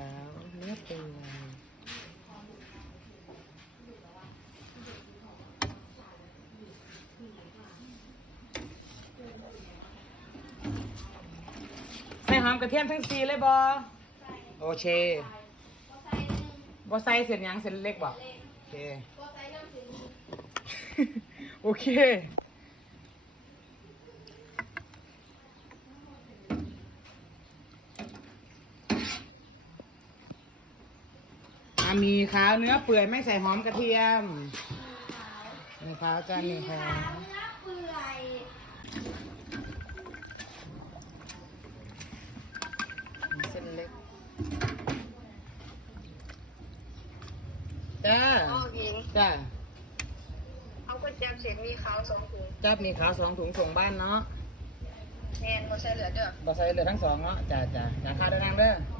าวเนื้อเปื่อยใส่หอมกระเทียมทั้งสีเลยบอโอเคบอใส่เสร็จยังเสร็จเล็กบ่โอเค โอเค มีขาวเนื้อเปื่อยไม่ใส่หอมกระเทียมมีขาวจ้ามีขาวเนื้อเปื่อยมีเส้นเล็กจ้าอ๋อหญิงจ้าเอาก๋วยจั๊บเสร็จมีขาวสองถุงจ้ามีขาวสองถุงส่งบ้านเนาะแมนบ่ใช่เหลือเด้อบอใส่เหลือทั้งสองเนาะจ้าจ้าจ้าข้าวได้นั่งเด้อจ้ะ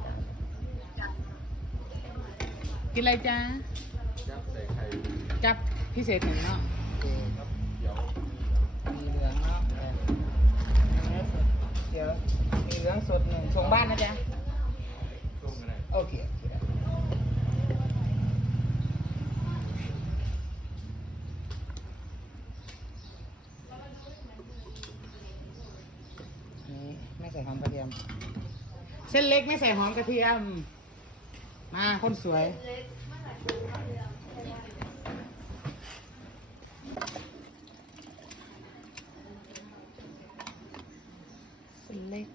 กินอะไรจ้าจับใส่ไข่จับพิเศษหนึ่งเนาะโอเคครับเดี๋ยวมีเหลืองเนาะเออเนื้อสดเดี๋ยวมีเหลืองสดหนึ่งส่งบ้านนะจ๊ะต้มกันได้โอเคโอเคได้นี่ไม่ใส่หอมกระเทียม เส้นเล็กไม่ใส่หอมกระเทียม มาคนสวย เส้นเล็ก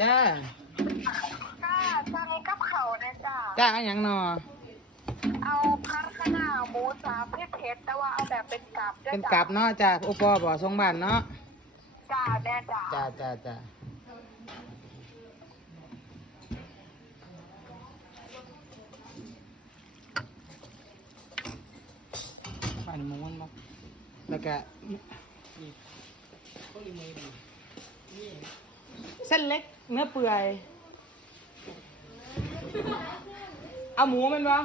จ้า จ้าสั่งกับเขาวนะจ้า จ้าอันหยังหนอเอาพันขนาหมูสามเผ็ดเผ็ดแต่ว่าเอาแบบเป็นกับด้วยเป็นจ้ะกับเนาะจ้าโอปอบ่ทรงบ้านเนาะจ้าแม่จ้าจ้าจ้าจ้าฝันหมูมันมาแล้วก็เส้นเล็กเนื้อเปื่อย เอาหมูมันบ่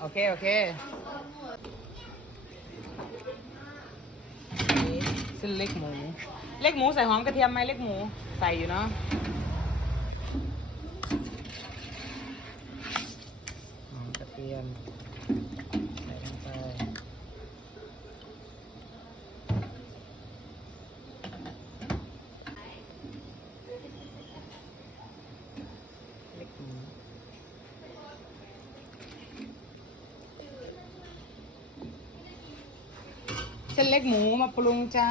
โอเค โอเคอันนี้ เส้นเล็กหมู เล็กหมูใส่หอมกระเทียมไหมเล็กหมูใส่อยู่เนาะหอมกระเทียมใส่ลงไปเล็กหมูเส้นเล็กหมูมาปรุงจ้า